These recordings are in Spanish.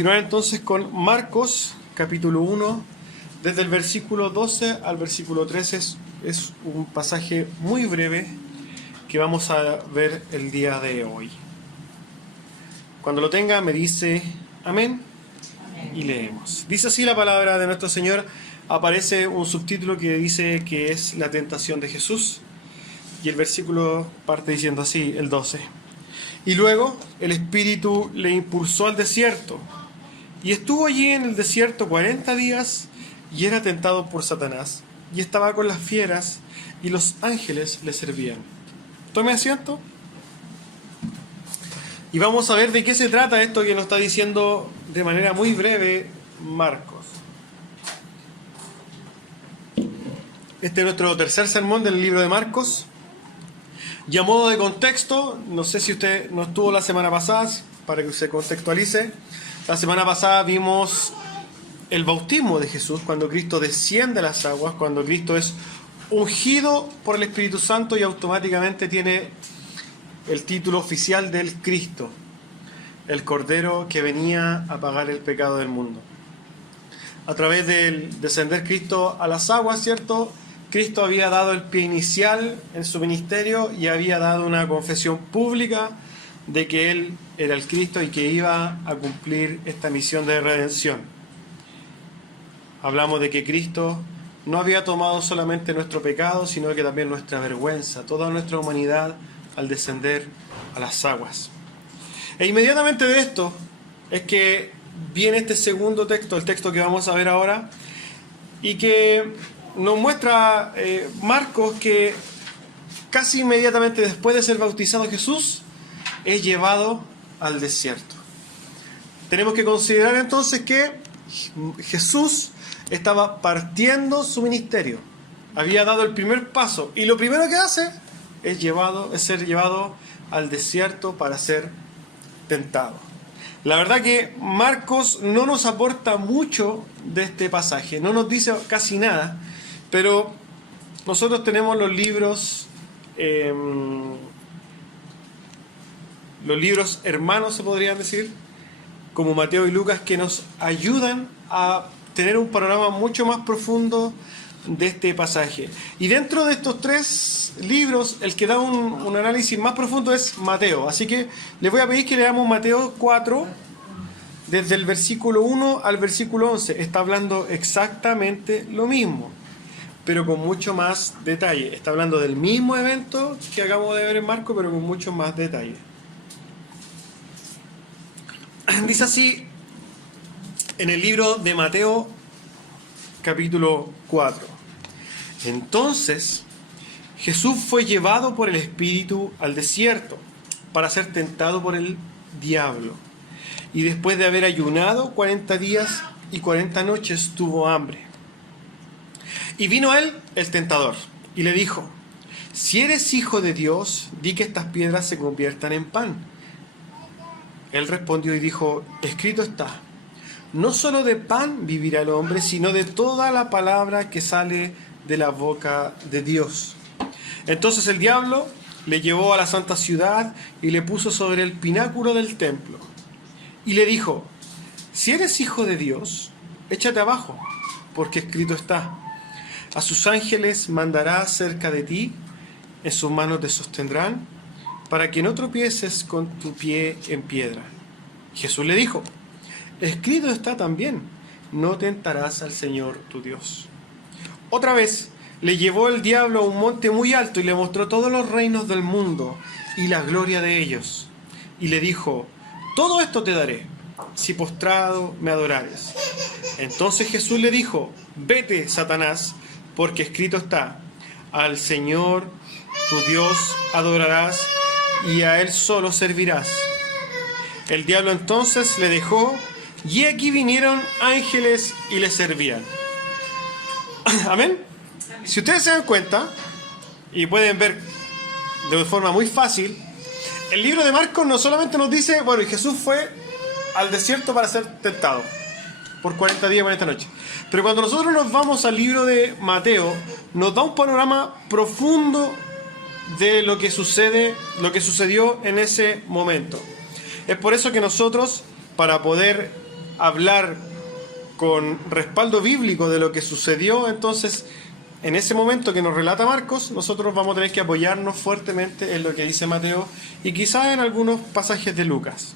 continuar entonces con Marcos, capítulo 1, desde el versículo 12 al versículo 13. Es un pasaje muy breve que vamos a ver el día de hoy. Cuando lo tenga me dice amén, y leemos. Dice así la palabra de nuestro Señor. Aparece un subtítulo que dice que es la tentación de Jesús, y el versículo parte diciendo así, el 12. Y luego el Espíritu le impulsó al desierto, y estuvo allí en el desierto 40 días, y era tentado por Satanás, y estaba con las fieras, y los ángeles le servían. Tome asiento. Y vamos a ver de qué se trata esto que nos está diciendo de manera muy breve Marcos. Este es nuestro tercer sermón del libro de Marcos. Y a modo de contexto, no sé si usted no estuvo la semana pasada, para que se contextualice. La semana pasada vimos el bautismo de Jesús, cuando Cristo desciende a las aguas, cuando Cristo es ungido por el Espíritu Santo y automáticamente tiene el título oficial del Cristo, el Cordero que venía a pagar el pecado del mundo. A través del descender Cristo a las aguas, ¿cierto?, Cristo había dado el pie inicial en su ministerio y había dado una confesión pública de que Él era el Cristo y que iba a cumplir esta misión de redención. Hablamos de que Cristo no había tomado solamente nuestro pecado, sino que también nuestra vergüenza, toda nuestra humanidad al descender a las aguas. E inmediatamente de esto es que viene este segundo texto, el texto que vamos a ver ahora, y que nos muestra Marcos que casi inmediatamente después de ser bautizado Jesús es llevado al desierto. Tenemos que considerar entonces que Jesús estaba partiendo su ministerio, había dado el primer paso, y lo primero que hace es ser llevado al desierto para ser tentado. La verdad que Marcos no nos aporta mucho de este pasaje, no nos dice casi nada, pero nosotros tenemos los libros hermanos, se podrían decir, como Mateo y Lucas, que nos ayudan a tener un panorama mucho más profundo de este pasaje. Y dentro de estos tres libros, el que da un análisis más profundo es Mateo. Así que les voy a pedir que leamos Mateo 4, desde el versículo 1 al versículo 11. Está hablando exactamente lo mismo, pero con mucho más detalle. Está hablando del mismo evento que acabamos de ver en Marcos, pero con mucho más detalle. Dice así en el libro de Mateo, capítulo 4. Entonces Jesús fue llevado por el Espíritu al desierto para ser tentado por el diablo. Y después de haber ayunado 40 días y 40 noches tuvo hambre. Y vino a él el tentador y le dijo: si eres hijo de Dios, di que estas piedras se conviertan en pan. Él respondió y dijo: escrito está, no solo de pan vivirá el hombre, sino de toda la palabra que sale de la boca de Dios. Entonces el diablo le llevó a la santa ciudad y le puso sobre el pináculo del templo. Y le dijo: si eres hijo de Dios, échate abajo, porque escrito está, a sus ángeles mandará cerca de ti, en sus manos te sostendrán, para que no tropieces con tu pie en piedra. Jesús le dijo: escrito está también, no tentarás al Señor tu Dios. Otra vez le llevó el diablo a un monte muy alto y le mostró todos los reinos del mundo y la gloria de ellos. Y le dijo: todo esto te daré, si postrado me adorares. Entonces Jesús le dijo: vete, Satanás, porque escrito está, al Señor tu Dios adorarás y a Él solo servirás. El diablo entonces le dejó, y aquí vinieron ángeles y le servían. Amén. Si ustedes se dan cuenta, y pueden ver de forma muy fácil, el libro de Marcos no solamente nos dice, bueno, Jesús fue al desierto para ser tentado por 40 días y 40 noches. Pero cuando nosotros nos vamos al libro de Mateo, nos da un panorama profundo de lo que sucedió en ese momento. Es por eso que nosotros, para poder hablar con respaldo bíblico de lo que sucedió, entonces en ese momento que nos relata Marcos, nosotros vamos a tener que apoyarnos fuertemente en lo que dice Mateo y quizás en algunos pasajes de Lucas.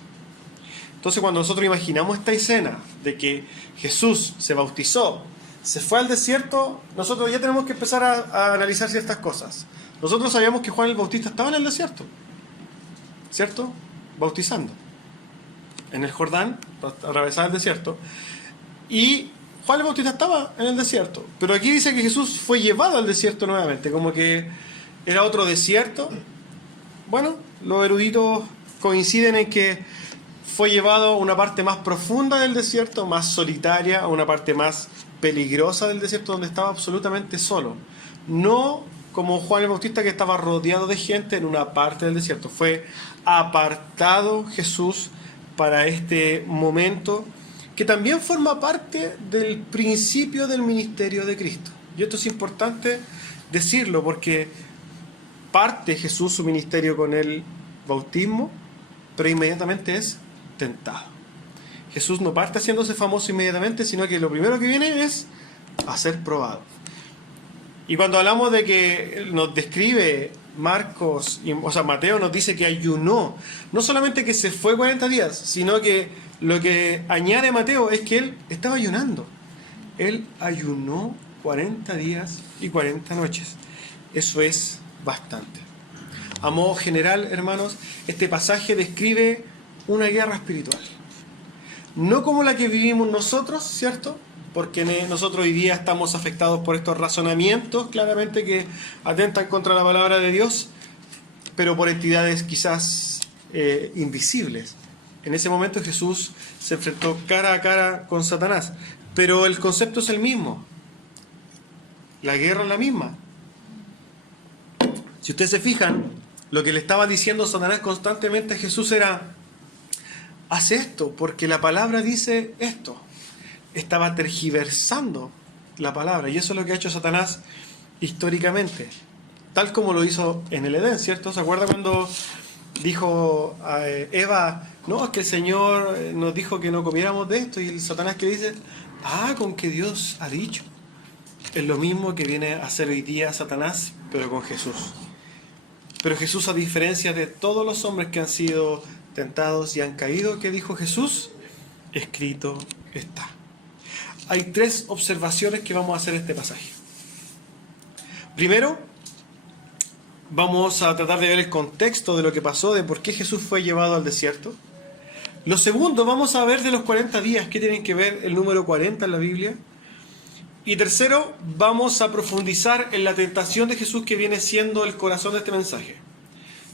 Entonces cuando nosotros imaginamos esta escena de que Jesús se bautizó, se fue al desierto, nosotros ya tenemos que empezar a analizar ciertas cosas. Nosotros sabíamos que Juan el Bautista estaba en el desierto, ¿cierto? Bautizando en el Jordán, atravesaba el desierto, y Juan el Bautista estaba en el desierto, pero aquí dice que Jesús fue llevado al desierto nuevamente, como que era otro desierto. Bueno, los eruditos coinciden en que fue llevado a una parte más profunda del desierto, más solitaria, a una parte más peligrosa del desierto, donde estaba absolutamente solo. No como Juan el Bautista, que estaba rodeado de gente en una parte del desierto. Fue apartado Jesús para este momento, que también forma parte del principio del ministerio de Cristo. Y esto es importante decirlo, porque parte Jesús su ministerio con el bautismo, pero inmediatamente es tentado. Jesús no parte haciéndose famoso inmediatamente, sino que lo primero que viene es a ser probado. Y cuando hablamos de que nos describe Marcos, Mateo nos dice que ayunó, no solamente que se fue 40 días, sino que lo que añade Mateo es que él estaba ayunando. Él ayunó 40 días y 40 noches. Eso es bastante. A modo general, hermanos, este pasaje describe una guerra espiritual. No como la que vivimos nosotros, ¿cierto? Porque nosotros hoy día estamos afectados por estos razonamientos, claramente, que atentan contra la palabra de Dios, pero por entidades quizás invisibles. En ese momento Jesús se enfrentó cara a cara con Satanás, pero el concepto es el mismo. La guerra es la misma. Si ustedes se fijan, lo que le estaba diciendo Satanás constantemente a Jesús era: haz esto, porque la palabra dice esto. Estaba tergiversando la palabra, y eso es lo que ha hecho Satanás históricamente, tal como lo hizo en el Edén, ¿cierto? ¿Se acuerda cuando dijo a Eva, no, es que el Señor nos dijo que no comiéramos de esto? Y el Satanás, que dice, con que Dios ha dicho. Es lo mismo que viene a hacer hoy día Satanás, pero con Jesús. Pero Jesús, a diferencia de todos los hombres que han sido tentados y han caído, ¿qué dijo Jesús? Escrito está. Hay 3 observaciones que vamos a hacer en este pasaje. Primero, vamos a tratar de ver el contexto de lo que pasó, de por qué Jesús fue llevado al desierto. Lo segundo, vamos a ver de los 40 días, qué tienen que ver el número 40 en la Biblia. Y tercero, vamos a profundizar en la tentación de Jesús, que viene siendo el corazón de este mensaje.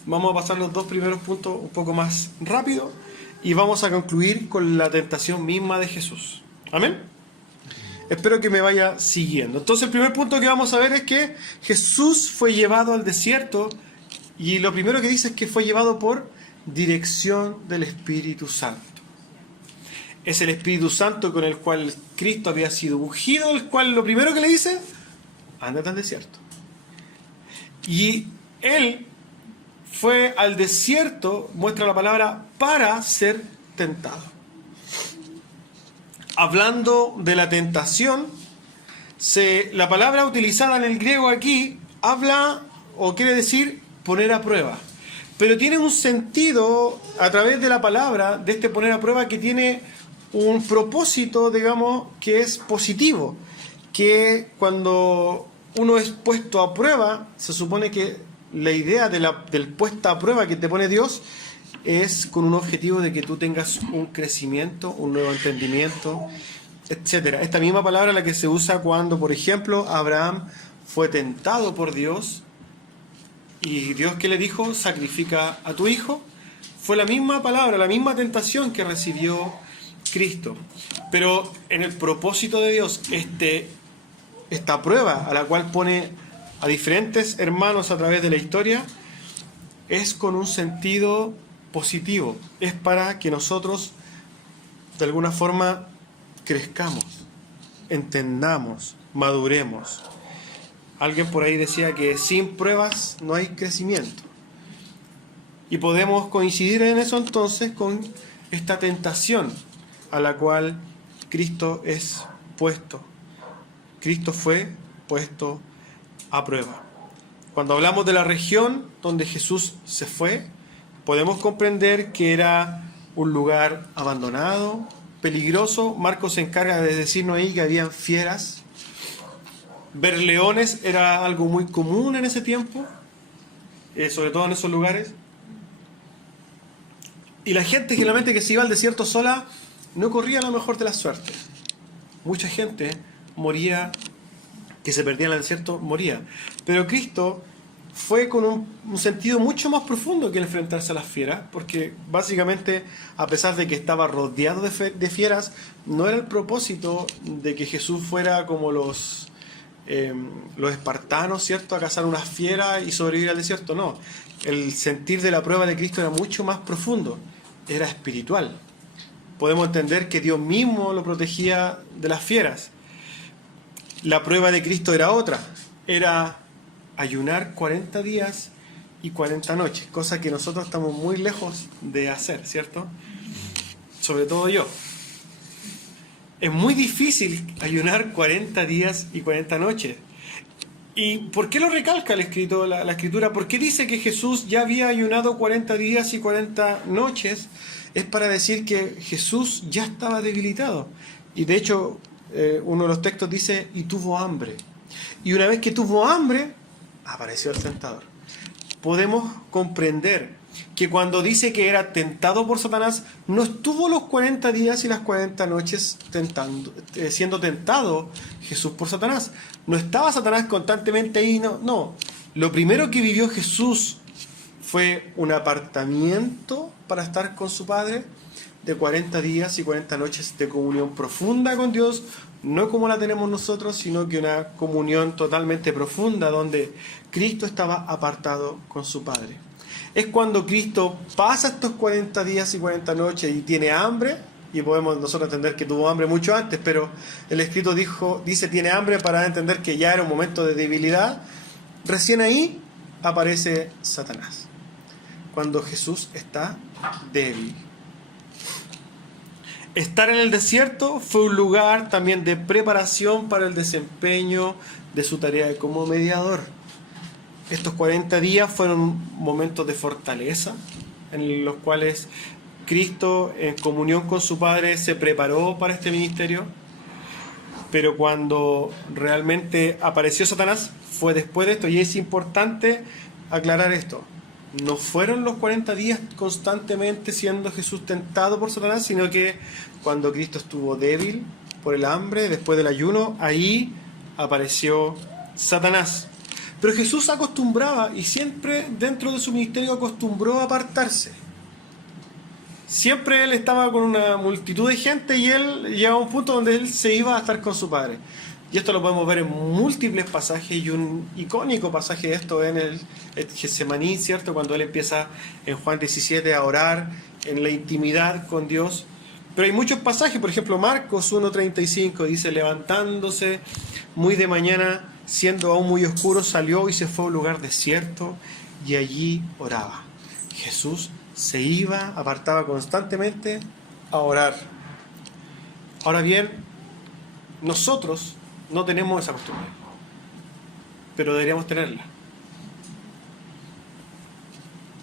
Vamos a pasar los 2 primeros puntos un poco más rápido y vamos a concluir con la tentación misma de Jesús. Amén. Espero que me vaya siguiendo. Entonces, el primer punto que vamos a ver es que Jesús fue llevado al desierto, y lo primero que dice es que fue llevado por dirección del Espíritu Santo. Es el Espíritu Santo con el cual Cristo había sido ungido, el cual lo primero que le dice: ándate al desierto. Y él fue al desierto, muestra la palabra, para ser tentado. Hablando de la tentación, la palabra utilizada en el griego aquí habla o quiere decir poner a prueba. Pero tiene un sentido a través de la palabra, de este poner a prueba, que tiene un propósito, digamos, que es positivo. Que cuando uno es puesto a prueba, se supone que la idea del puesta a prueba que te pone Dios es con un objetivo de que tú tengas un crecimiento, un nuevo entendimiento, etcétera. Esta misma palabra la que se usa cuando, por ejemplo, Abraham fue tentado por Dios y Dios, ¿qué le dijo? Sacrifica a tu hijo. Fue la misma palabra, la misma tentación que recibió Cristo. Pero en el propósito de Dios, esta prueba a la cual pone a diferentes hermanos a través de la historia, es con un sentido positivo. Es para que nosotros de alguna forma crezcamos, entendamos, maduremos. Alguien por ahí decía que sin pruebas no hay crecimiento. Y podemos coincidir en eso entonces con esta tentación. a la cual Cristo es puesto. Cristo fue puesto a prueba. Cuando hablamos de la región donde Jesús se fue, podemos comprender que era un lugar abandonado, peligroso. Marcos se encarga de decirnos ahí que habían fieras. Ver leones era algo muy común en ese tiempo, sobre todo en esos lugares. Y la gente generalmente que se iba al desierto sola no corría la mejor de las suertes. Mucha gente moría, que se perdía en el desierto, moría. Pero Cristo fue con un sentido mucho más profundo que el enfrentarse a las fieras, porque básicamente, a pesar de que estaba rodeado de fieras, no era el propósito de que Jesús fuera como los espartanos, ¿cierto?, a cazar unas fieras y sobrevivir al desierto. No, el sentir de la prueba de Cristo era mucho más profundo, era espiritual. Podemos entender que Dios mismo lo protegía de las fieras. La prueba de Cristo era otra, era ayunar 40 días y 40 noches, cosa que nosotros estamos muy lejos de hacer, ¿cierto? Sobre todo yo. Es muy difícil ayunar 40 días y 40 noches. ¿Y por qué lo recalca la Escritura? ¿Por qué dice que Jesús ya había ayunado 40 días y 40 noches? Es para decir que Jesús ya estaba debilitado. Y de hecho, uno de los textos dice, y tuvo hambre. Y una vez que tuvo hambre, apareció el tentador. Podemos comprender que cuando dice que era tentado por Satanás, no estuvo los 40 días y las 40 noches siendo tentado Jesús por Satanás. No estaba Satanás constantemente ahí, no. Lo primero que vivió Jesús fue un apartamiento para estar con su Padre de 40 días y 40 noches de comunión profunda con Dios, no como la tenemos nosotros, sino que una comunión totalmente profunda donde Cristo estaba apartado con su Padre. Es cuando Cristo pasa estos 40 días y 40 noches y tiene hambre, y podemos nosotros entender que tuvo hambre mucho antes, pero el escrito dice tiene hambre para entender que ya era un momento de debilidad. Recién ahí aparece Satanás, cuando Jesús está débil. Estar en el desierto fue un lugar también de preparación para el desempeño de su tarea como mediador. Estos 40 días fueron momentos de fortaleza en los cuales Cristo, en comunión con su Padre, se preparó para este ministerio. Pero cuando realmente apareció Satanás, fue después de esto. Y es importante aclarar esto. No fueron los 40 días constantemente siendo Jesús tentado por Satanás, sino que cuando Cristo estuvo débil por el hambre, después del ayuno, ahí apareció Satanás. Pero Jesús acostumbraba, y siempre dentro de su ministerio acostumbró a apartarse. Siempre él estaba con una multitud de gente y él llegaba a un punto donde él se iba a estar con su Padre. Y esto lo podemos ver en múltiples pasajes, y un icónico pasaje de esto en el Getsemaní, ¿cierto? Cuando él empieza en Juan 17 a orar en la intimidad con Dios. Pero hay muchos pasajes, por ejemplo Marcos 1:35 dice, levantándose muy de mañana, siendo aún muy oscuro, salió y se fue a un lugar desierto y allí oraba. Jesús se iba, apartaba constantemente a orar. Ahora bien, nosotros no tenemos esa costumbre, pero deberíamos tenerla.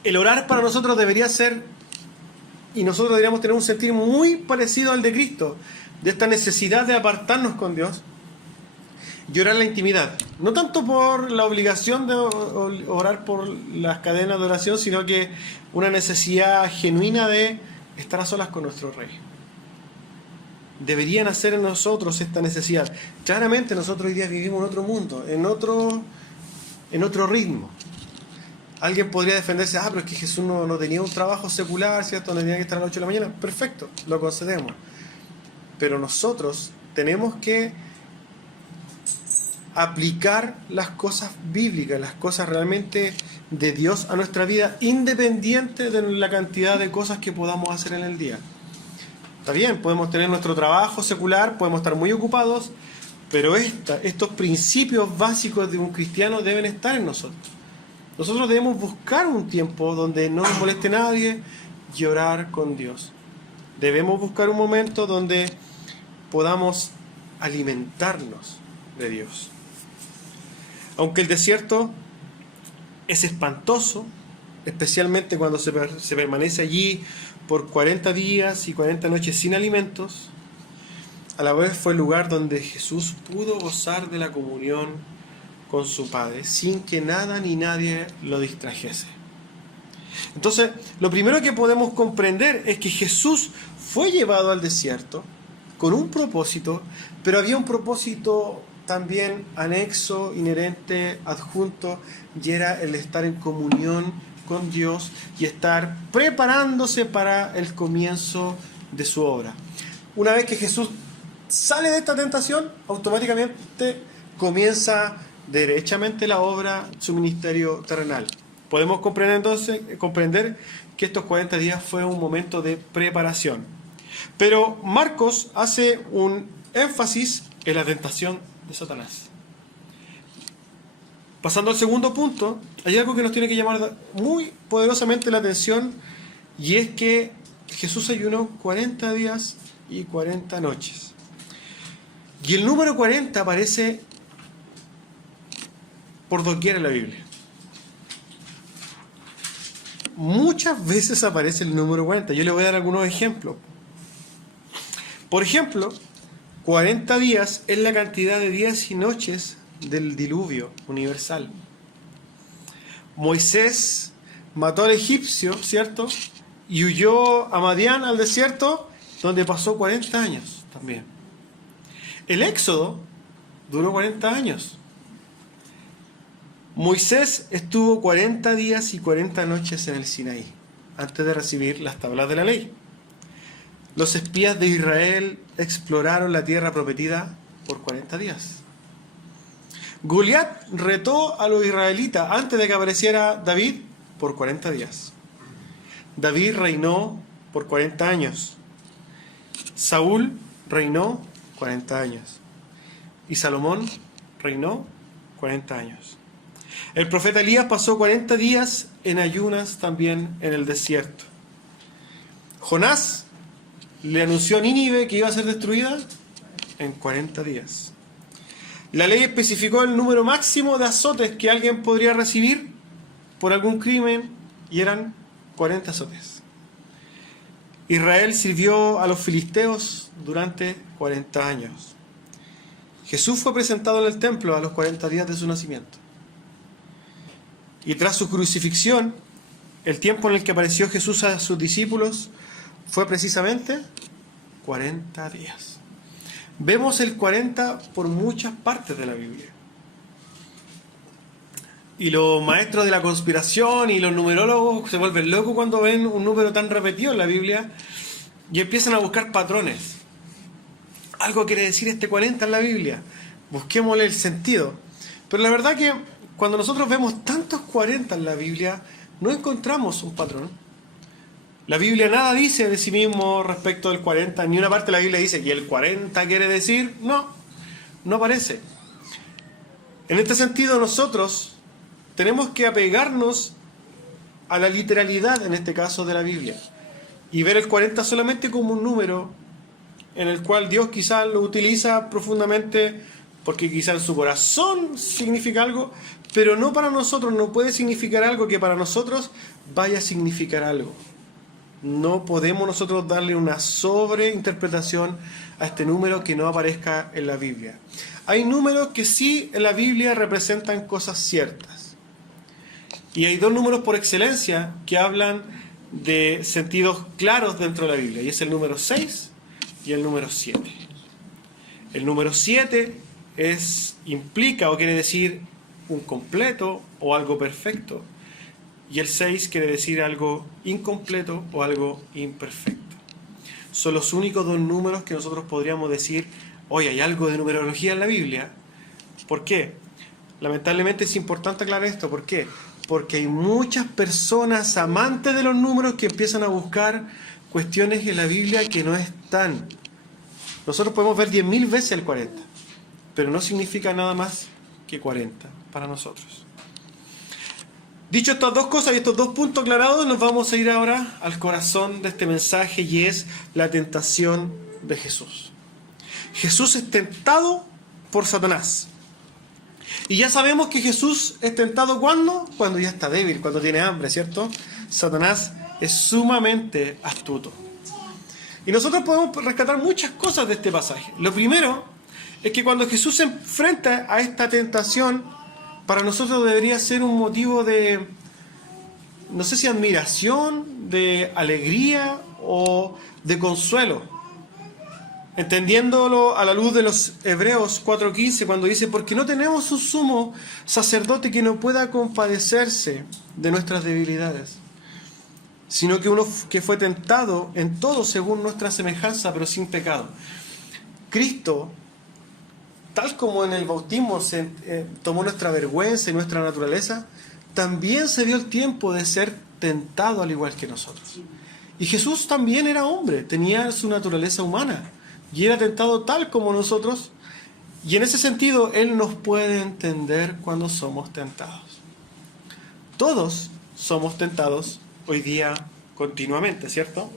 El orar para nosotros debería ser, y nosotros deberíamos tener un sentir muy parecido al de Cristo, de esta necesidad de apartarnos con Dios y orar en la intimidad. No tanto por la obligación de orar por las cadenas de oración, sino que una necesidad genuina de estar a solas con nuestro Rey. Deberían hacer en nosotros esta necesidad. Claramente nosotros hoy día vivimos en otro mundo, en otro ritmo. Alguien podría defenderse, pero es que Jesús no tenía un trabajo secular, ¿cierto? No tenía que estar a las 8 de la mañana. Perfecto, lo concedemos. Pero nosotros tenemos que aplicar las cosas bíblicas, las cosas realmente de Dios a nuestra vida, independiente de la cantidad de cosas que podamos hacer en el día. Está bien, podemos tener nuestro trabajo secular, podemos estar muy ocupados, pero estos principios básicos de un cristiano deben estar en nosotros. Nosotros debemos buscar un tiempo donde no nos moleste nadie y orar con Dios. debemos buscar un momento donde podamos alimentarnos de Dios. Aunque el desierto es espantoso, especialmente cuando se permanece allí por 40 días y 40 noches sin alimentos, a la vez fue el lugar donde Jesús pudo gozar de la comunión con su Padre, sin que nada ni nadie lo distrajese. Entonces, lo primero que podemos comprender es que Jesús fue llevado al desierto con un propósito, pero había un propósito también anexo, inherente, adjunto, y era el estar en comunión con Dios y estar preparándose para el comienzo de su obra. Una vez que Jesús sale de esta tentación, automáticamente comienza derechamente la obra, su ministerio terrenal. Podemos comprender que estos 40 días fue un momento de preparación. Pero Marcos hace un énfasis en la tentación de Satanás. Pasando al segundo punto, hay algo que nos tiene que llamar muy poderosamente la atención, y es que Jesús ayunó 40 días y 40 noches. Y el número 40 aparece por doquier en la Biblia. Muchas veces aparece el número 40. Yo le voy a dar algunos ejemplos. Por ejemplo, 40 días es la cantidad de días y noches del diluvio universal. Moisés mató al egipcio, ¿cierto? Y huyó a Madián, al desierto, donde pasó 40 años también. El Éxodo duró 40 años. Moisés estuvo 40 días y 40 noches en el Sinaí, antes de recibir las tablas de la ley. Los espías de Israel exploraron la tierra prometida por 40 días. Goliat retó a los israelitas antes de que apareciera David por 40 días. David reinó por 40 años. Saúl reinó 40 años. Y Salomón reinó 40 años. El profeta Elías pasó 40 días en ayunas también en el desierto. Jonás le anunció a Nínive que iba a ser destruida en 40 días. La ley especificó el número máximo de azotes que alguien podría recibir por algún crimen, y eran 40 azotes. Israel sirvió a los filisteos durante 40 años. Jesús fue presentado en el templo a los 40 días de su nacimiento. Y tras su crucifixión, el tiempo en el que apareció Jesús a sus discípulos fue precisamente 40 días. Vemos el 40 por muchas partes de la Biblia. Y los maestros de la conspiración y los numerólogos se vuelven locos cuando ven un número tan repetido en la Biblia y empiezan a buscar patrones. Algo quiere decir este 40 en la Biblia. Busquémosle el sentido. Pero la verdad que cuando nosotros vemos tantos 40 en la Biblia, no encontramos un patrón. La Biblia nada dice de sí mismo respecto del 40. Ni una parte de la Biblia dice que el 40 quiere decir. No aparece. En este sentido, nosotros tenemos que apegarnos a la literalidad, en este caso, de la Biblia. Y ver el 40 solamente como un número en el cual Dios quizás lo utiliza profundamente porque quizás en su corazón significa algo, pero no para nosotros, no puede significar algo que para nosotros vaya a significar algo. No podemos nosotros darle una sobreinterpretación a este número que no aparezca en la Biblia. Hay números que sí en la Biblia representan cosas ciertas. Y hay dos números por excelencia que hablan de sentidos claros dentro de la Biblia. Y es el número 6 y el número 7. El número 7 implica o quiere decir un completo o algo perfecto. Y el 6 quiere decir algo incompleto o algo imperfecto. Son los únicos dos números que nosotros podríamos decir, oye, hay algo de numerología en la Biblia. ¿Por qué? Lamentablemente es importante aclarar esto. ¿Por qué? Porque hay muchas personas amantes de los números que empiezan a buscar cuestiones en la Biblia que no están. Nosotros podemos ver 10.000 veces el 40, pero no significa nada más que 40 para nosotros. Dicho estas dos cosas y estos dos puntos aclarados, nos vamos a ir ahora al corazón de este mensaje, y es la tentación de Jesús. Jesús es tentado por Satanás. Y ya sabemos que Jesús es tentado ¿cuándo? Cuando ya está débil, cuando tiene hambre, ¿cierto? Satanás es sumamente astuto. Y nosotros podemos rescatar muchas cosas de este pasaje. Lo primero es que cuando Jesús se enfrenta a esta tentación, para nosotros debería ser un motivo de, no sé si admiración, de alegría o de consuelo. Entendiéndolo a la luz de los Hebreos 4:15, cuando dice: porque no tenemos un sumo sacerdote que no pueda compadecerse de nuestras debilidades, sino que uno que fue tentado en todo según nuestra semejanza, pero sin pecado. Cristo, tal como en el bautismo tomó nuestra vergüenza y nuestra naturaleza, también se dio el tiempo de ser tentado al igual que nosotros. Y Jesús también era hombre, tenía su naturaleza humana, y era tentado tal como nosotros, y en ese sentido Él nos puede entender cuando somos tentados. Todos somos tentados hoy día continuamente, ¿cierto?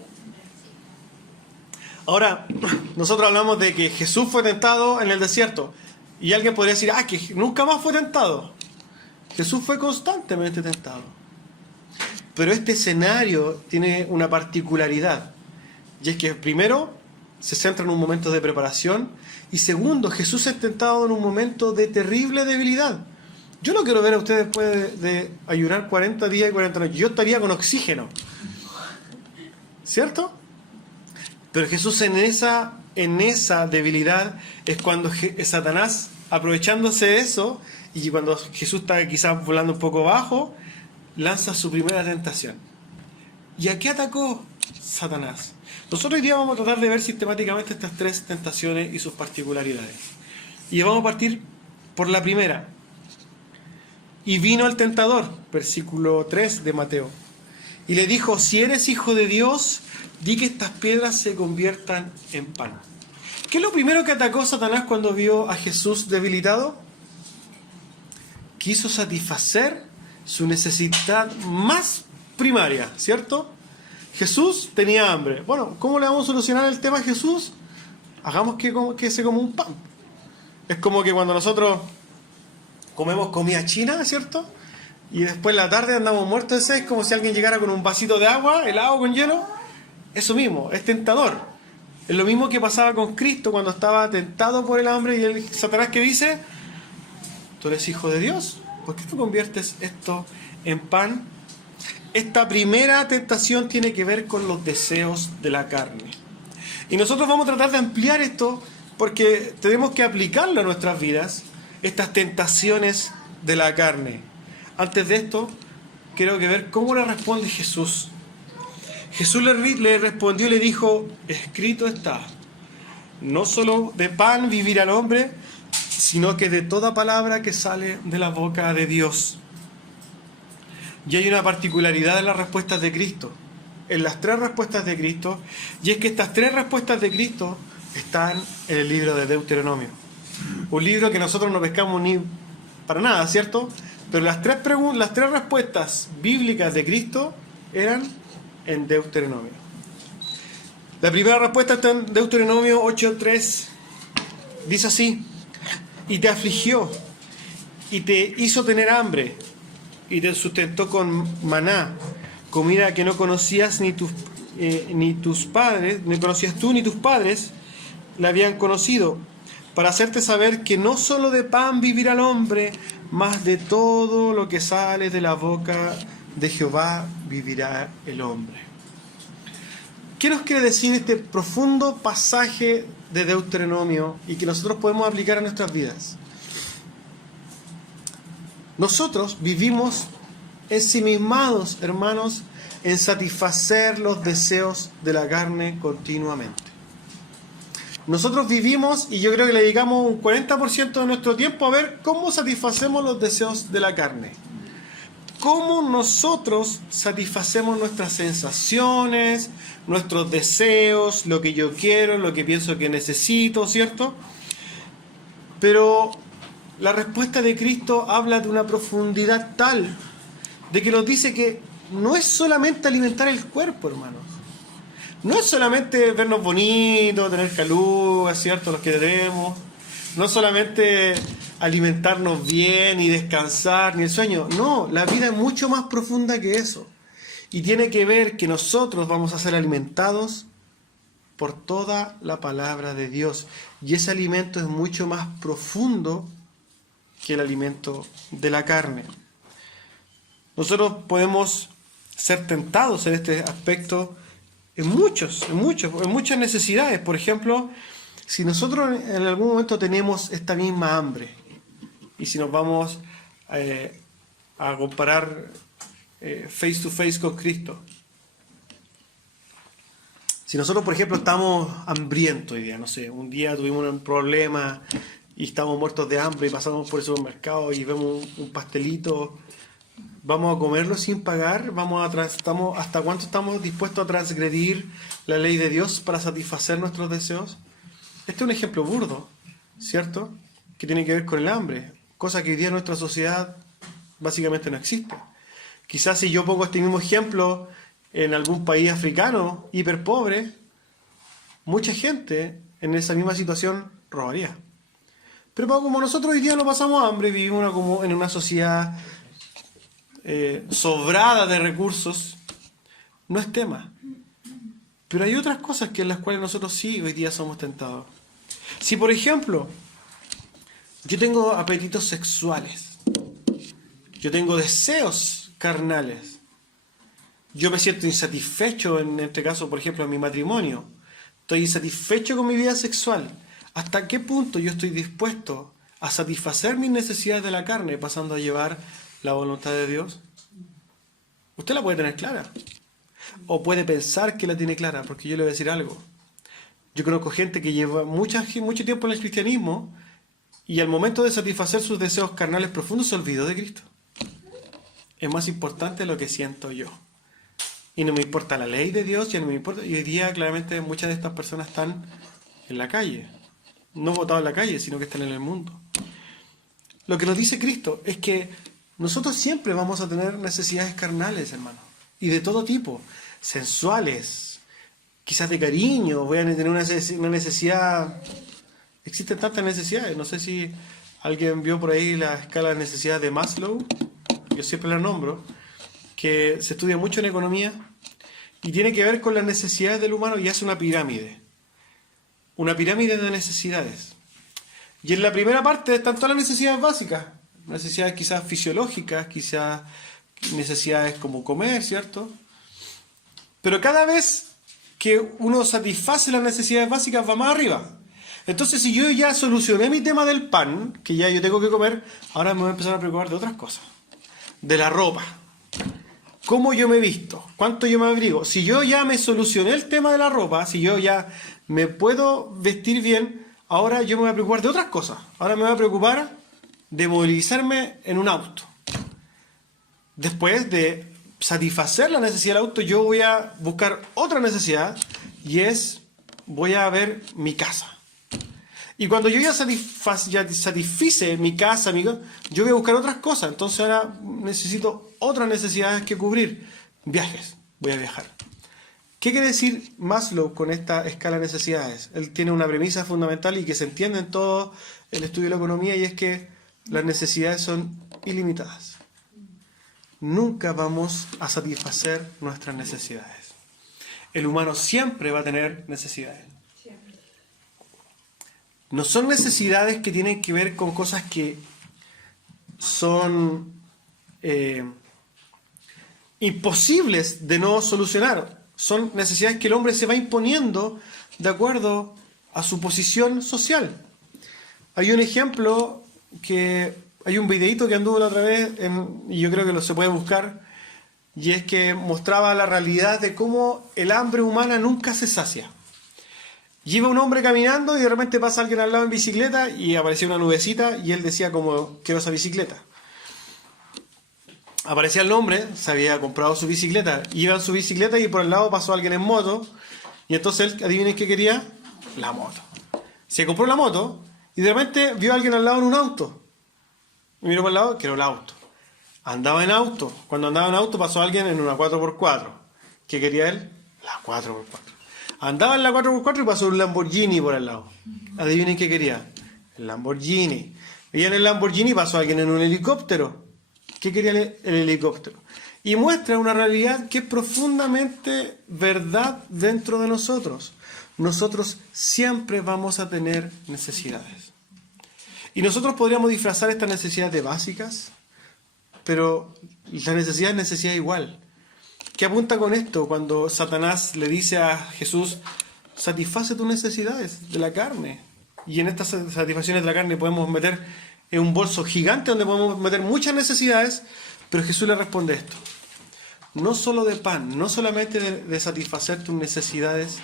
Ahora, nosotros hablamos de que Jesús fue tentado en el desierto, y alguien podría decir: que nunca más fue tentado. Jesús fue constantemente tentado. Pero este escenario tiene una particularidad, y es que primero se centra en un momento de preparación, y segundo, Jesús es tentado en un momento de terrible debilidad. Yo no quiero ver a ustedes después de ayunar 40 días y 40 noches. Yo estaría con oxígeno, ¿cierto? Pero Jesús en esa debilidad es cuando Satanás, aprovechándose de eso, y cuando Jesús está quizás volando un poco bajo, lanza su primera tentación. ¿Y a qué atacó Satanás? Nosotros hoy día vamos a tratar de ver sistemáticamente estas tres tentaciones y sus particularidades. Y vamos a partir por la primera. Y vino el tentador, versículo 3 de Mateo, y le dijo: si eres hijo de Dios, di que estas piedras se conviertan en pan. ¿Qué es lo primero que atacó Satanás cuando vio a Jesús debilitado? Quiso satisfacer su necesidad más primaria, ¿cierto? Jesús tenía hambre. Bueno, ¿cómo le vamos a solucionar el tema a Jesús? Hagamos que se coma un pan. Es como que cuando nosotros comemos comida china, ¿cierto? Y después en la tarde andamos muertos de sed, es como si alguien llegara con un vasito de agua, helado con hielo. Eso mismo, es tentador. Es lo mismo que pasaba con Cristo cuando estaba tentado por el hambre, y el Satanás que dice: tú eres hijo de Dios, ¿por qué no conviertes esto en pan? Esta primera tentación tiene que ver con los deseos de la carne. Y nosotros vamos a tratar de ampliar esto, porque tenemos que aplicarlo a nuestras vidas, estas tentaciones de la carne. Antes de esto, quiero ver cómo le responde Jesús. Jesús le respondió y le dijo: escrito está, no solo de pan vivirá el hombre, sino que de toda palabra que sale de la boca de Dios. Y hay una particularidad en las respuestas de Cristo, en las tres respuestas de Cristo, y es que estas tres respuestas de Cristo están en el libro de Deuteronomio. Un libro que nosotros no pescamos ni para nada, ¿cierto? Pero las tres respuestas bíblicas de Cristo eran en Deuteronomio. La primera respuesta está en Deuteronomio 8:3. Dice así: y te afligió, y te hizo tener hambre, y te sustentó con maná, comida que no conocías ni tus padres, ni conocías tú ni tus padres la habían conocido, para hacerte saber que no solo de pan vivirá el hombre, mas de todo lo que sale de la boca de Jehová vivirá el hombre. ¿Qué nos quiere decir este profundo pasaje de Deuteronomio y que nosotros podemos aplicar a nuestras vidas? Nosotros vivimos ensimismados, hermanos, en satisfacer los deseos de la carne continuamente. Nosotros vivimos, y yo creo que le dedicamos un 40% de nuestro tiempo a ver cómo satisfacemos los deseos de la carne. Cómo nosotros satisfacemos nuestras sensaciones, nuestros deseos, lo que yo quiero, lo que pienso que necesito, ¿cierto? Pero la respuesta de Cristo habla de una profundidad tal de que nos dice que no es solamente alimentar el cuerpo, hermanos. No es solamente vernos bonitos, tener calugas, ¿cierto? Los que tenemos. No es solamente alimentarnos bien y descansar, ni el sueño. No, la vida es mucho más profunda que eso. Y tiene que ver que nosotros vamos a ser alimentados por toda la palabra de Dios. Y ese alimento es mucho más profundo que el alimento de la carne. Nosotros podemos ser tentados en este aspecto en muchas necesidades. Por ejemplo, si nosotros en algún momento tenemos esta misma hambre, y si nos vamos a comparar face to face con Cristo, si nosotros, por ejemplo, estamos hambrientos hoy día, no sé, un día tuvimos un problema y estamos muertos de hambre y pasamos por el supermercado y vemos un pastelito, ¿vamos a comerlo sin pagar? ¿Hasta cuánto estamos dispuestos a transgredir la ley de Dios para satisfacer nuestros deseos? Este es un ejemplo burdo, ¿cierto? Que tiene que ver con el hambre, cosa que hoy día en nuestra sociedad básicamente no existe. Quizás si yo pongo este mismo ejemplo en algún país africano hiperpobre, mucha gente en esa misma situación robaría. Pero como nosotros hoy día no pasamos hambre, vivimos en una sociedad sobrada de recursos, no es tema. Pero hay otras cosas en las cuales nosotros sí hoy día somos tentados. Si por ejemplo yo tengo apetitos sexuales, yo tengo deseos carnales, yo me siento insatisfecho en este caso, por ejemplo, en mi matrimonio, estoy insatisfecho con mi vida sexual, ¿hasta qué punto yo estoy dispuesto a satisfacer mis necesidades de la carne pasando a llevar la voluntad de Dios? Usted la puede tener clara. O puede pensar que la tiene clara, porque yo le voy a decir algo. Yo conozco gente que lleva mucho tiempo en el cristianismo y al momento de satisfacer sus deseos carnales profundos se olvidó de Cristo. Es más importante lo que siento yo. Y no me importa la ley de Dios, ya no me importa. Y hoy día claramente muchas de estas personas están en la calle. No botados en la calle, sino que están en el mundo. Lo que nos dice Cristo es que nosotros siempre vamos a tener necesidades carnales, hermano. Y de todo tipo. Sensuales, quizás de cariño, voy a tener una necesidad. Existen tantas necesidades. No sé si alguien vio por ahí la escala de necesidades de Maslow. Yo siempre la nombro. Que se estudia mucho en economía. Y tiene que ver con las necesidades del humano y hace una pirámide. Una pirámide de necesidades. Y en la primera parte están todas las necesidades básicas. Necesidades quizás fisiológicas, quizás necesidades como comer, ¿cierto? Pero cada vez que uno satisface las necesidades básicas va más arriba. Entonces, si yo ya solucioné mi tema del pan, que ya yo tengo que comer, ahora me voy a empezar a preocupar de otras cosas. De la ropa. ¿Cómo yo me visto? ¿Cuánto yo me abrigo? Si yo ya me solucioné el tema de la ropa, si yo ya me puedo vestir bien, ahora yo me voy a preocupar de otras cosas. Ahora me voy a preocupar de movilizarme en un auto. Después de satisfacer la necesidad del auto, yo voy a buscar otra necesidad y voy a ver mi casa. Y cuando yo ya satisfice mi casa, yo voy a buscar otras cosas. Entonces ahora necesito otras necesidades que cubrir. Viajes, voy a viajar. ¿Qué quiere decir Maslow con esta escala de necesidades? Él tiene una premisa fundamental y que se entiende en todo el estudio de la economía, y es que las necesidades son ilimitadas. Nunca vamos a satisfacer nuestras necesidades. El humano siempre va a tener necesidades. No son necesidades que tienen que ver con cosas que son imposibles de no solucionar. Son necesidades que el hombre se va imponiendo de acuerdo a su posición social. Hay un ejemplo hay un videíto que anduvo la otra vez, y yo creo que se puede buscar, y es que mostraba la realidad de cómo el hambre humana nunca se sacia. Iba un hombre caminando y de repente pasa alguien al lado en bicicleta y aparecía una nubecita y él decía como, quiero esa bicicleta. Aparecía el hombre, se había comprado su bicicleta, iba en su bicicleta y por el lado pasó alguien en moto, y entonces él, adivinen qué quería, la moto. Se compró la moto y de repente vio a alguien al lado en un auto. Y miró por el lado, quiero el auto. Andaba en auto. Cuando andaba en auto pasó alguien en una 4x4. ¿Qué quería él? La 4x4. Andaba en la 4x4 y pasó un Lamborghini por al lado. Adivinen qué quería. El Lamborghini. Y en el Lamborghini pasó alguien en un helicóptero. ¿Qué quería el helicóptero? Y muestra una realidad que es profundamente verdad dentro de nosotros. Nosotros siempre vamos a tener necesidades. Y nosotros podríamos disfrazar estas necesidades de básicas, pero la necesidad es necesidad igual. ¿Qué apunta con esto cuando Satanás le dice a Jesús, satisface tus necesidades de la carne? Y en estas satisfacciones de la carne podemos meter en un bolso gigante donde podemos meter muchas necesidades, pero Jesús le responde esto. No solo de pan, no solamente de satisfacer tus necesidades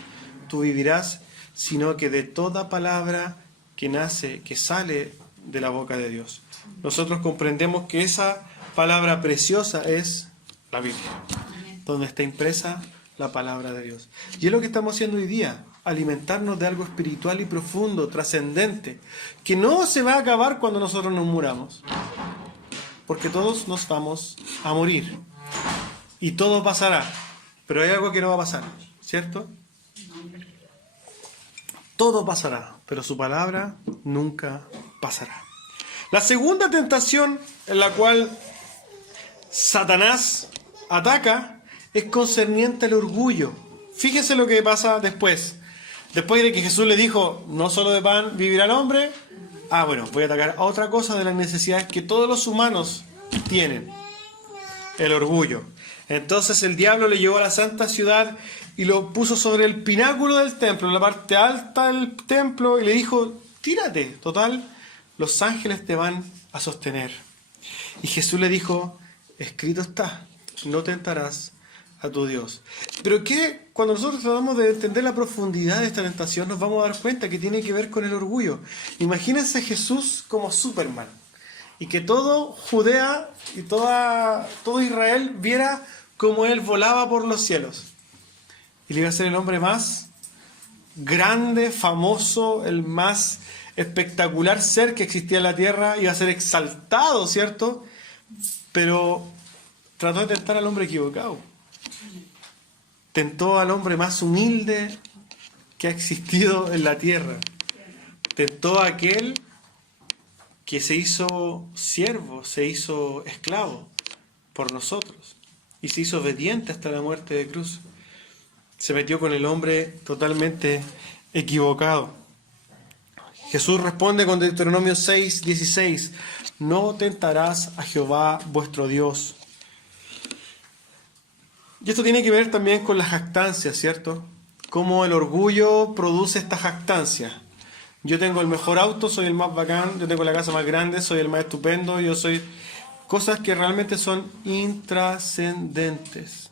tú vivirás, sino que de toda palabra que nace, que sale de la boca de Dios. Nosotros comprendemos que esa palabra preciosa es la Biblia, donde está impresa la palabra de Dios. Y es lo que estamos haciendo hoy día, alimentarnos de algo espiritual y profundo, trascendente, que no se va a acabar cuando nosotros nos muramos, porque todos nos vamos a morir y todo pasará, pero hay algo que no va a pasar, ¿cierto? Todo pasará, pero su palabra nunca pasará. La segunda tentación en la cual Satanás ataca es concerniente al orgullo. Fíjese lo que pasa después. Después de que Jesús le dijo, no solo de pan vivirá el hombre, voy a atacar a otra cosa de las necesidades que todos los humanos tienen. El orgullo. Entonces el diablo le llevó a la santa ciudad y lo puso sobre el pináculo del templo, en la parte alta del templo, y le dijo, tírate, total, los ángeles te van a sostener. Y Jesús le dijo, escrito está, no tentarás a tu Dios. Pero que cuando nosotros tratamos de entender la profundidad de esta tentación, nos vamos a dar cuenta que tiene que ver con el orgullo. Imagínense Jesús como Superman, y que todo Judea y todo Israel viera cómo él volaba por los cielos. Y le iba a ser el hombre más grande, famoso, el más espectacular ser que existía en la tierra, iba a ser exaltado, ¿cierto? Pero trató de tentar al hombre equivocado. Tentó al hombre más humilde que ha existido en la tierra. Tentó a aquel que se hizo siervo, se hizo esclavo por nosotros y se hizo obediente hasta la muerte de cruz. Se metió con el hombre totalmente equivocado. Jesús responde con Deuteronomio 6:16, no tentarás a Jehová vuestro Dios. Y esto tiene que ver también con la jactancia, ¿cierto? Cómo el orgullo produce esta jactancia. Yo tengo el mejor auto, soy el más bacán, yo tengo la casa más grande, soy el más estupendo, yo soy... Cosas que realmente son intrascendentes.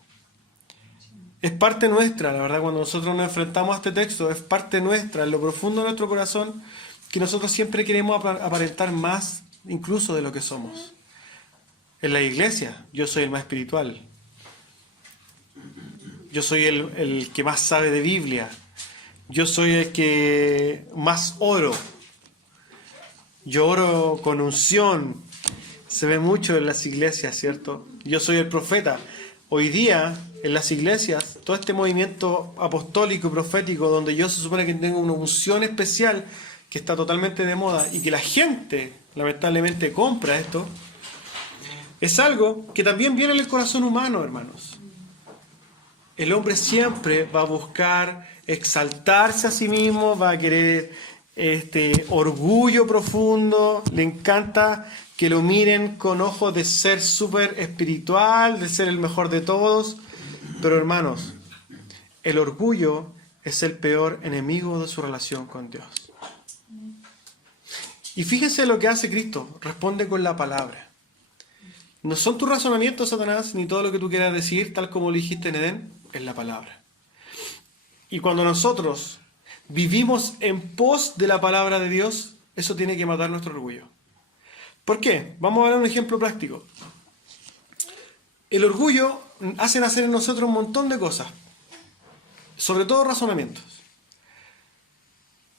Es parte nuestra, la verdad, cuando nosotros nos enfrentamos a este texto, es parte nuestra, en lo profundo de nuestro corazón, que nosotros siempre queremos aparentar más incluso de lo que somos. En la iglesia, yo soy el más espiritual. Yo soy el que más sabe de Biblia. Yo soy el que más oro. Yo oro con unción. Se ve mucho en las iglesias, ¿cierto? Yo soy el profeta. Hoy día, en las iglesias, todo este movimiento apostólico y profético, donde yo se supone que tengo una unción especial que está totalmente de moda y que la gente, lamentablemente, compra esto, es algo que también viene en el corazón humano, hermanos. El hombre siempre va a buscar exaltarse a sí mismo, va a querer orgullo profundo, le encanta que lo miren con ojos de ser súper espiritual, de ser el mejor de todos. Pero hermanos, el orgullo es el peor enemigo de su relación con Dios. Y fíjense lo que hace Cristo, responde con la palabra. No son tus razonamientos, Satanás, ni todo lo que tú quieras decir, tal como lo dijiste en Edén, es la palabra. Y cuando nosotros vivimos en pos de la palabra de Dios, eso tiene que matar nuestro orgullo. ¿Por qué? Vamos a ver un ejemplo práctico. El orgullo hace nacer en nosotros un montón de cosas, sobre todo razonamientos.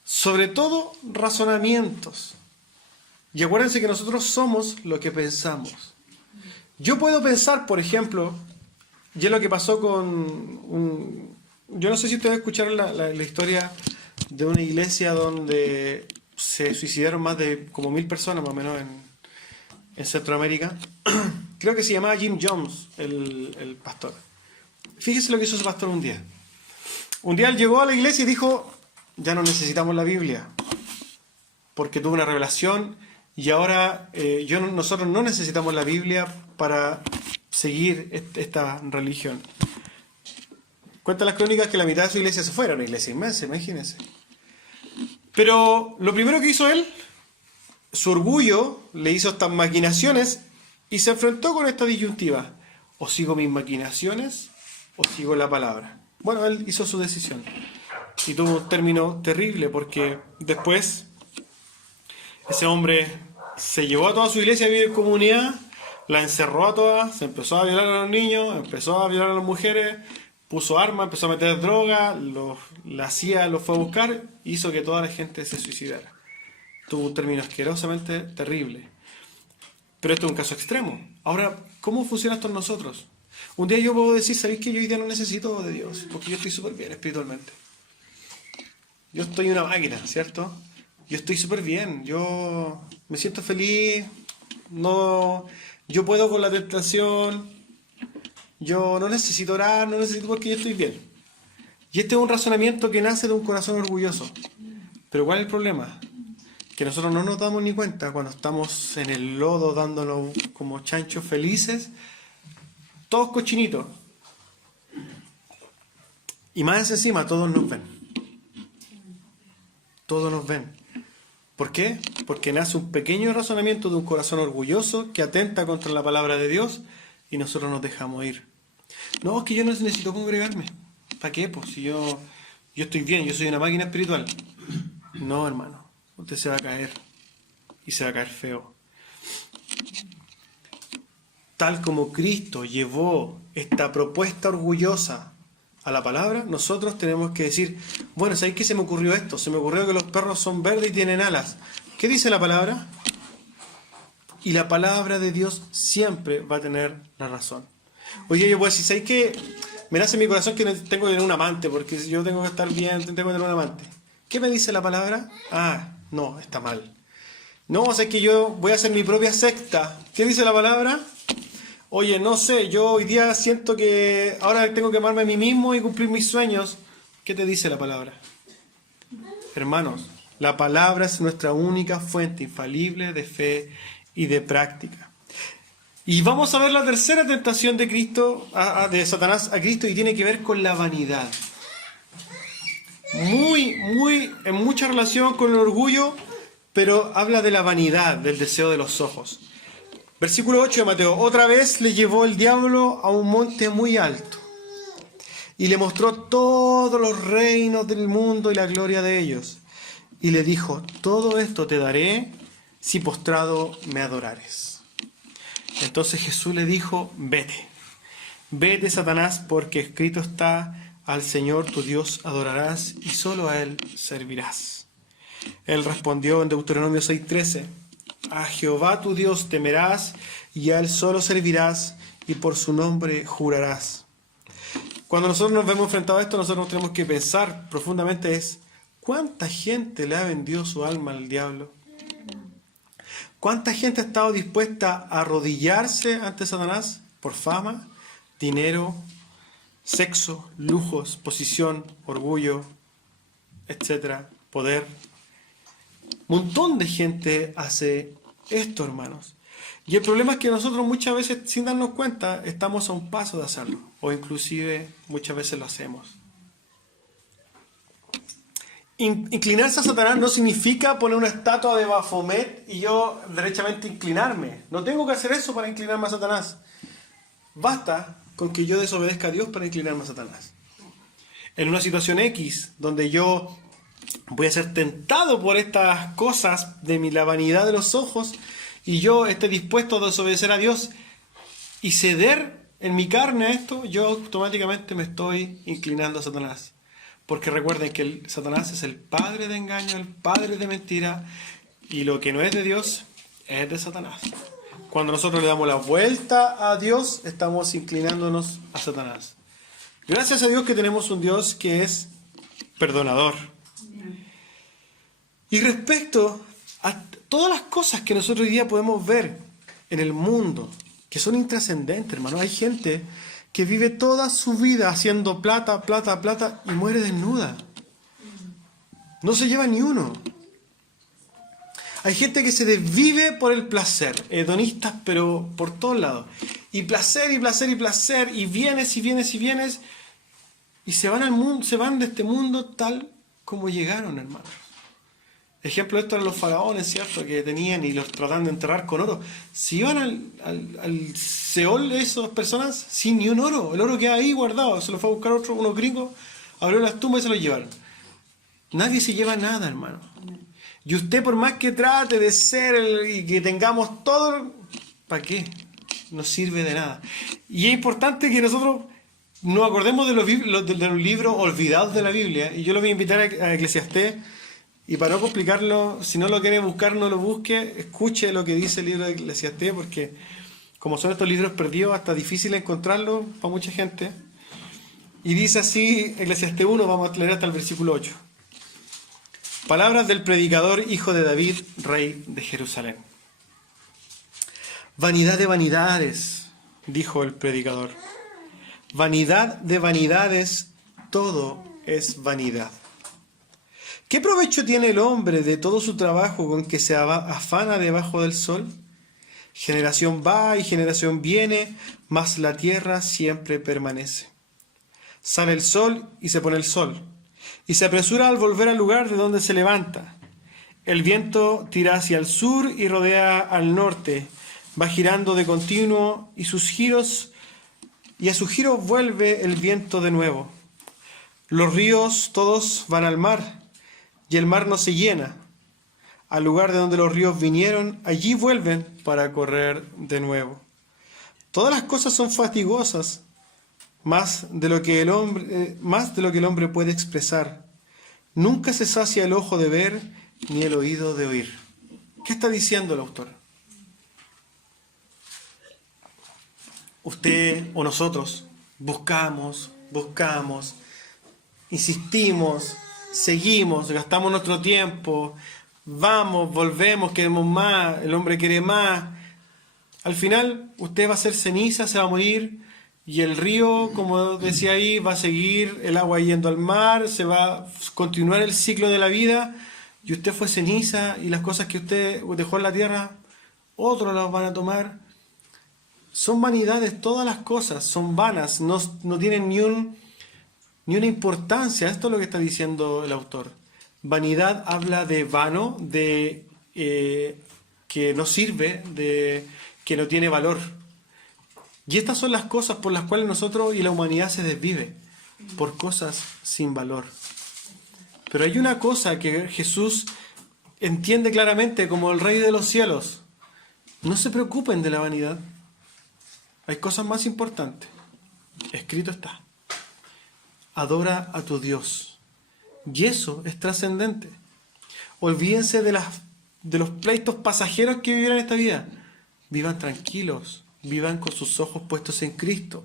Sobre todo razonamientos. Y acuérdense que nosotros somos lo que pensamos. Yo puedo pensar, por ejemplo, y es lo que pasó con yo no sé si ustedes escucharon la historia de una iglesia donde se suicidaron más de como 1000 personas más o menos en Centroamérica. Creo que se llamaba Jim Jones, el pastor. Fíjese lo que hizo ese pastor un día. Un día él llegó a la iglesia y dijo, ya no necesitamos la Biblia, porque tuvo una revelación y ahora nosotros no necesitamos la Biblia para seguir esta religión. Cuentan las crónicas que la mitad de su iglesia se fue, era una iglesia inmensa, imagínense. Pero lo primero que hizo él, su orgullo le hizo estas maquinaciones y se enfrentó con esta disyuntiva. O sigo mis maquinaciones o sigo la palabra. Bueno, él hizo su decisión. Y tuvo un término terrible porque después ese hombre se llevó a toda su iglesia a vivir en comunidad, la encerró a todas, se empezó a violar a los niños, empezó a violar a las mujeres, puso armas, empezó a meter droga, la CIA lo fue a buscar, hizo que toda la gente se suicidara. Tuvo un término asquerosamente terrible. Pero esto es un caso extremo. Ahora, ¿cómo funciona esto en nosotros? Un día yo puedo decir, ¿sabéis que yo hoy día no necesito de Dios? Porque yo estoy súper bien espiritualmente. Yo estoy una máquina, ¿cierto? Yo estoy súper bien, yo me siento feliz, no, yo puedo con la tentación, yo no necesito orar, no necesito porque yo estoy bien. Y este es un razonamiento que nace de un corazón orgulloso. Pero ¿cuál es el problema? Que nosotros no nos damos ni cuenta cuando estamos en el lodo dándonos como chanchos felices, todos cochinitos. Y más encima, todos nos ven. Todos nos ven. ¿Por qué? Porque nace un pequeño razonamiento de un corazón orgulloso que atenta contra la palabra de Dios y nosotros nos dejamos ir. No, es que yo no necesito congregarme. ¿Para qué? Pues si yo estoy bien, yo soy una máquina espiritual. No, hermano, usted se va a caer y se va a caer feo. Tal como Cristo llevó esta propuesta orgullosa a la palabra, nosotros tenemos que decir, bueno, ¿sabéis qué se me ocurrió esto? Se me ocurrió que los perros son verdes y tienen alas. ¿Qué dice la palabra? Y la palabra de Dios siempre va a tener la razón. Oye, yo puedo decir, ¿sabéis qué? Me nace en mi corazón que tengo que tener un amante, porque yo tengo que estar bien, tengo que tener un amante. ¿Qué me dice la palabra? Ah, no, está mal. No, o sea que yo voy a hacer mi propia secta. ¿Qué dice la palabra? Oye, no sé, yo hoy día siento que ahora tengo que amarme a mí mismo y cumplir mis sueños. ¿Qué te dice la palabra? Hermanos, la palabra es nuestra única fuente infalible de fe y de práctica. Y vamos a ver la tercera tentación de Cristo, de Satanás a Cristo, y tiene que ver con la vanidad. En mucha relación con el orgullo, pero habla de la vanidad, del deseo de los ojos. Versículo 8 de Mateo. Otra vez le llevó el diablo a un monte muy alto y le mostró todos los reinos del mundo y la gloria de ellos. Y le dijo, todo esto te daré si postrado me adorares. Entonces Jesús le dijo, vete Satanás, porque escrito está, al Señor tu Dios adorarás y solo a Él servirás. Él respondió en Deuteronomio 6:13, a Jehová tu Dios temerás y a Él solo servirás y por su nombre jurarás. Cuando nosotros nos vemos enfrentados a esto, nosotros tenemos que pensar profundamente ¿cuánta gente le ha vendido su alma al diablo? ¿Cuánta gente ha estado dispuesta a arrodillarse ante Satanás por fama, dinero, sexo, lujos, posición, orgullo, etcétera, poder? Un montón de gente hace esto, hermanos. Y el problema es que nosotros muchas veces, sin darnos cuenta, estamos a un paso de hacerlo. O inclusive muchas veces lo hacemos. Inclinarse a Satanás no significa poner una estatua de Baphomet y yo derechamente inclinarme. No tengo que hacer eso para inclinarme a Satanás. Basta con que yo desobedezca a Dios para inclinarme a Satanás. En una situación X, donde yo voy a ser tentado por estas cosas de la vanidad de los ojos y yo esté dispuesto a desobedecer a Dios y ceder en mi carne a esto, yo automáticamente me estoy inclinando a Satanás. Porque recuerden que Satanás es el padre de engaño, el padre de mentira, y lo que no es de Dios es de Satanás. Cuando nosotros le damos la vuelta a Dios, estamos inclinándonos a Satanás. Gracias a Dios que tenemos un Dios que es perdonador. Y respecto a todas las cosas que nosotros hoy día podemos ver en el mundo, que son intrascendentes, hermano. Hay gente que vive toda su vida haciendo plata, plata, plata y muere desnuda. No se lleva ni uno. Hay gente que se desvive por el placer, hedonistas, pero por todos lados. Y placer, y placer, y placer, y vienes, y vienes, y vienes, y se van al mundo, se van de este mundo tal como llegaron, hermano. Ejemplo de esto eran los faraones, ¿cierto? Que tenían y los trataban de enterrar con oro. Si iban al Seol esas personas sin ni un oro, el oro queda ahí guardado, se lo fue a buscar unos gringos, abrió las tumbas y se lo llevaron. Nadie se lleva nada, hermano. Y usted, por más que trate de ser y que tengamos todo, ¿para qué? No sirve de nada. Y es importante que nosotros nos acordemos de los libros olvidados de la Biblia. Y yo lo voy a invitar a Eclesiastés. Y para no complicarlo, si no lo quiere buscar, no lo busque. Escuche lo que dice el libro de Eclesiastés, porque como son estos libros perdidos, hasta difícil encontrarlos para mucha gente. Y dice así, Eclesiastés 1, vamos a leer hasta el versículo 8. Palabras del predicador, hijo de David, rey de Jerusalén. Vanidad de vanidades, dijo el predicador. Vanidad de vanidades, todo es vanidad. ¿Qué provecho tiene el hombre de todo su trabajo con que se afana debajo del sol? Generación va y generación viene, mas la tierra siempre permanece. Sale el sol y se pone el sol, y se apresura al volver al lugar de donde se levanta. El viento tira hacia el sur y rodea al norte, va girando de continuo y a sus giros vuelve el viento de nuevo. Los ríos todos van al mar, y el mar no se llena. Al lugar de donde los ríos vinieron, allí vuelven para correr de nuevo. Todas las cosas son fatigosas, más de lo que el hombre puede expresar. Nunca se sacia el ojo de ver, ni el oído de oír. ¿Qué está diciendo el autor? Usted o nosotros buscamos, insistimos, seguimos, gastamos nuestro tiempo, vamos, volvemos, queremos más, el hombre quiere más. Al final, usted va a ser ceniza, se va a morir, y el río, como decía ahí, va a seguir, el agua yendo al mar, se va a continuar el ciclo de la vida, y usted fue ceniza, y las cosas que usted dejó en la tierra, otros las van a tomar. Son vanidades, todas las cosas son vanas, no tienen ni una importancia. Esto es lo que está diciendo el autor. Vanidad habla de vano, de que no sirve, de que no tiene valor. Y estas son las cosas por las cuales nosotros y la humanidad se desvive, por cosas sin valor. Pero hay una cosa que Jesús entiende claramente como el Rey de los cielos. No se preocupen de la vanidad. Hay cosas más importantes. Escrito está. Adora a tu Dios. Y eso es trascendente. Olvídense de los pleitos pasajeros que viven en esta vida. Vivan tranquilos. Vivan con sus ojos puestos en Cristo.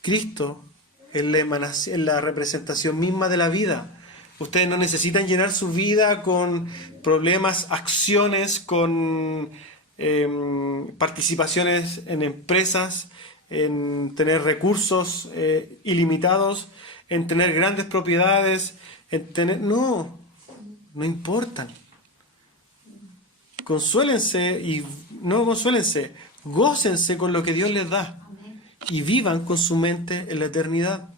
Cristo es la representación misma de la vida. Ustedes no necesitan llenar su vida con problemas, acciones, con participaciones en empresas, en tener recursos ilimitados, en tener grandes propiedades, no importan. Gócense con lo que Dios les da y vivan con su mente en la eternidad.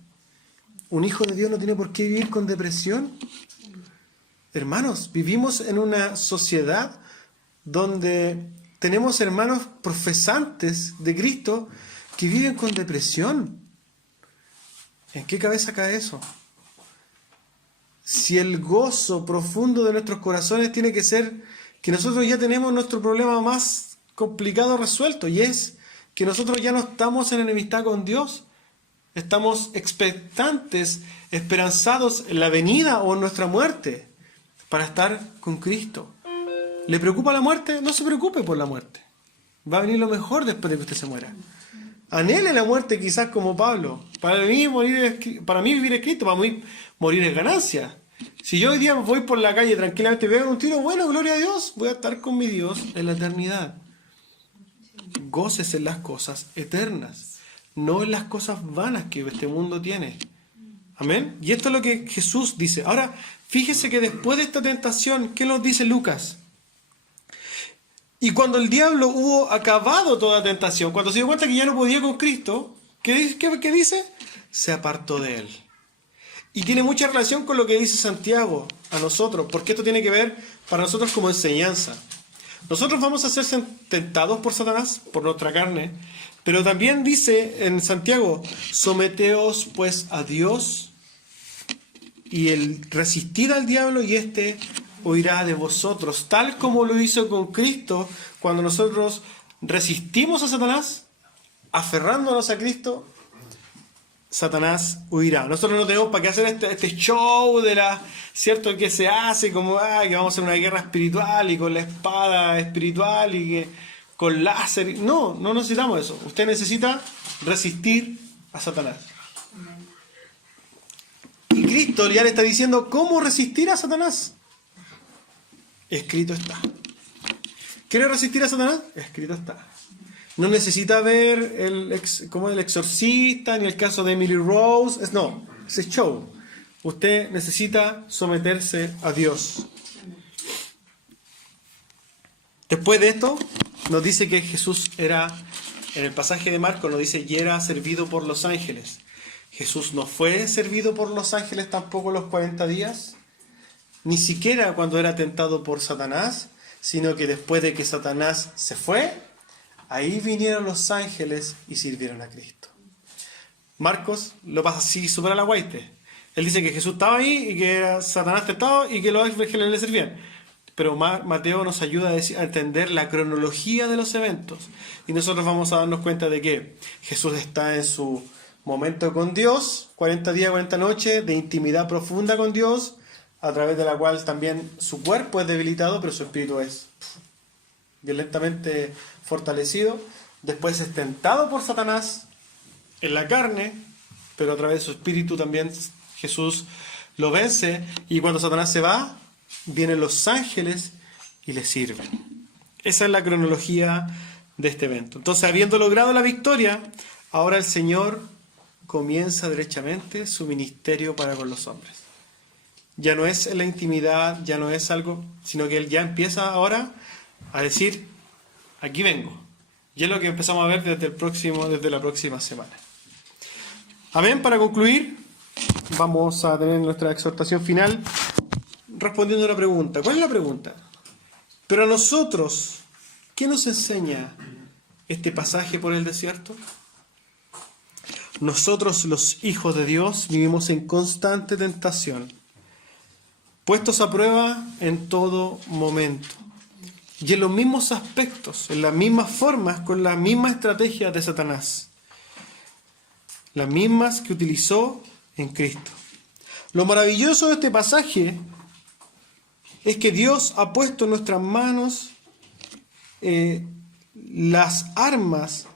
Un hijo de Dios no tiene por qué vivir con depresión. Hermanos, vivimos en una sociedad donde tenemos hermanos profesantes de Cristo que viven con depresión. ¿En qué cabeza cae eso? Si el gozo profundo de nuestros corazones tiene que ser que nosotros ya tenemos nuestro problema más complicado resuelto, y es que nosotros ya no estamos en enemistad con Dios, estamos expectantes, esperanzados en la venida o en nuestra muerte para estar con Cristo. ¿Le preocupa la muerte? No se preocupe por la muerte. Va a venir lo mejor después de que usted se muera. Anhele la muerte quizás como Pablo. Para mí vivir es Cristo, para mí morir es ganancia. Si yo hoy día voy por la calle tranquilamente y veo un tiro, bueno, gloria a Dios, voy a estar con mi Dios en la eternidad. Gócese en las cosas eternas, no en las cosas vanas que este mundo tiene. Amén. Y esto es lo que Jesús dice. Ahora, fíjese que después de esta tentación, ¿qué nos dice Lucas? Y cuando el diablo hubo acabado toda tentación, cuando se dio cuenta que ya no podía con Cristo, ¿qué dice? Se apartó de él. Y tiene mucha relación con lo que dice Santiago a nosotros, porque esto tiene que ver para nosotros como enseñanza. Nosotros vamos a ser tentados por Satanás, por nuestra carne, pero también dice en Santiago, someteos pues a Dios y el resistid al diablo y éste huirá de vosotros, tal como lo hizo con Cristo cuando nosotros resistimos a Satanás, aferrándonos a Cristo. Satanás huirá. Nosotros no tenemos para qué hacer este show de ¿cierto? Que se hace como que vamos a hacer una guerra espiritual y con la espada espiritual y que con láser. No necesitamos eso. Usted necesita resistir a Satanás. Y Cristo ya le está diciendo cómo resistir a Satanás. Escrito está. ¿Quiere resistir a Satanás? Escrito está. No necesita ver como el exorcista, ni el caso de Emily Rose. No, ese show. Usted necesita someterse a Dios. Después de esto, nos dice que Jesús era, en el pasaje de Marcos, nos dice, y era servido por los ángeles. Jesús no fue servido por los ángeles tampoco los 40 días, ni siquiera cuando era tentado por Satanás, sino que después de que Satanás se fue, ahí vinieron los ángeles y sirvieron a Cristo. Marcos lo pasa así súper a la guaite. Él dice que Jesús estaba ahí y que era Satanás tentado y que los ángeles le servían. Pero Mateo nos ayuda a entender la cronología de los eventos. Y nosotros vamos a darnos cuenta de que Jesús está en su momento con Dios, 40 días, 40 noches de intimidad profunda con Dios, a través de la cual también su cuerpo es debilitado, pero su espíritu es violentamente fortalecido. Después es tentado por Satanás en la carne, pero a través de su espíritu también Jesús lo vence. Y cuando Satanás se va, vienen los ángeles y le sirven. Esa es la cronología de este evento. Entonces, habiendo logrado la victoria, ahora el Señor comienza derechamente su ministerio para con los hombres. Ya no es en la intimidad, ya no es algo, sino que Él ya empieza ahora a decir, aquí vengo. Y es lo que empezamos a ver desde la próxima semana. Amén. Para concluir, vamos a tener nuestra exhortación final respondiendo a una pregunta. ¿Cuál es la pregunta? Pero a nosotros, ¿qué nos enseña este pasaje por el desierto? Nosotros, los hijos de Dios, vivimos en constante tentación, puestos a prueba en todo momento, y en los mismos aspectos, en las mismas formas, con las mismas estrategias de Satanás, las mismas que utilizó en Cristo. Lo maravilloso de este pasaje es que Dios ha puesto en nuestras manos las armas,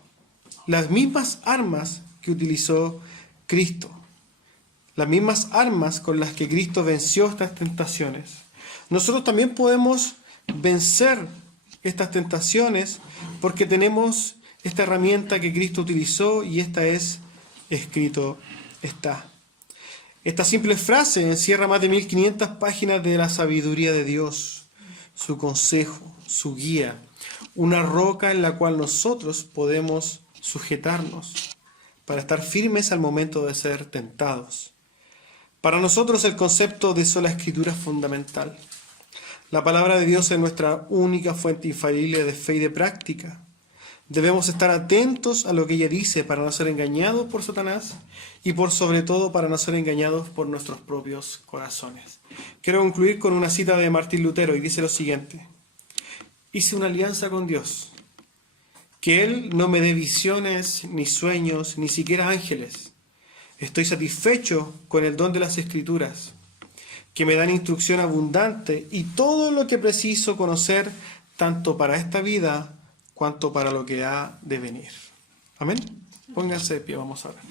las mismas armas que utilizó Cristo, las mismas armas con las que Cristo venció estas tentaciones. Nosotros también podemos vencer estas tentaciones porque tenemos esta herramienta que Cristo utilizó, y esta es escrito está. Esta simple frase encierra más de 1500 páginas de la sabiduría de Dios, su consejo, su guía, una roca en la cual nosotros podemos sujetarnos para estar firmes al momento de ser tentados. Para nosotros el concepto de sola escritura es fundamental. La palabra de Dios es nuestra única fuente infalible de fe y de práctica. Debemos estar atentos a lo que ella dice para no ser engañados por Satanás y por sobre todo para no ser engañados por nuestros propios corazones. Quiero concluir con una cita de Martín Lutero y dice lo siguiente: hice una alianza con Dios, que Él no me dé visiones, ni sueños, ni siquiera ángeles. Estoy satisfecho con el don de las Escrituras, que me dan instrucción abundante y todo lo que preciso conocer tanto para esta vida cuanto para lo que ha de venir. Amén. Pónganse de pie, vamos a ver.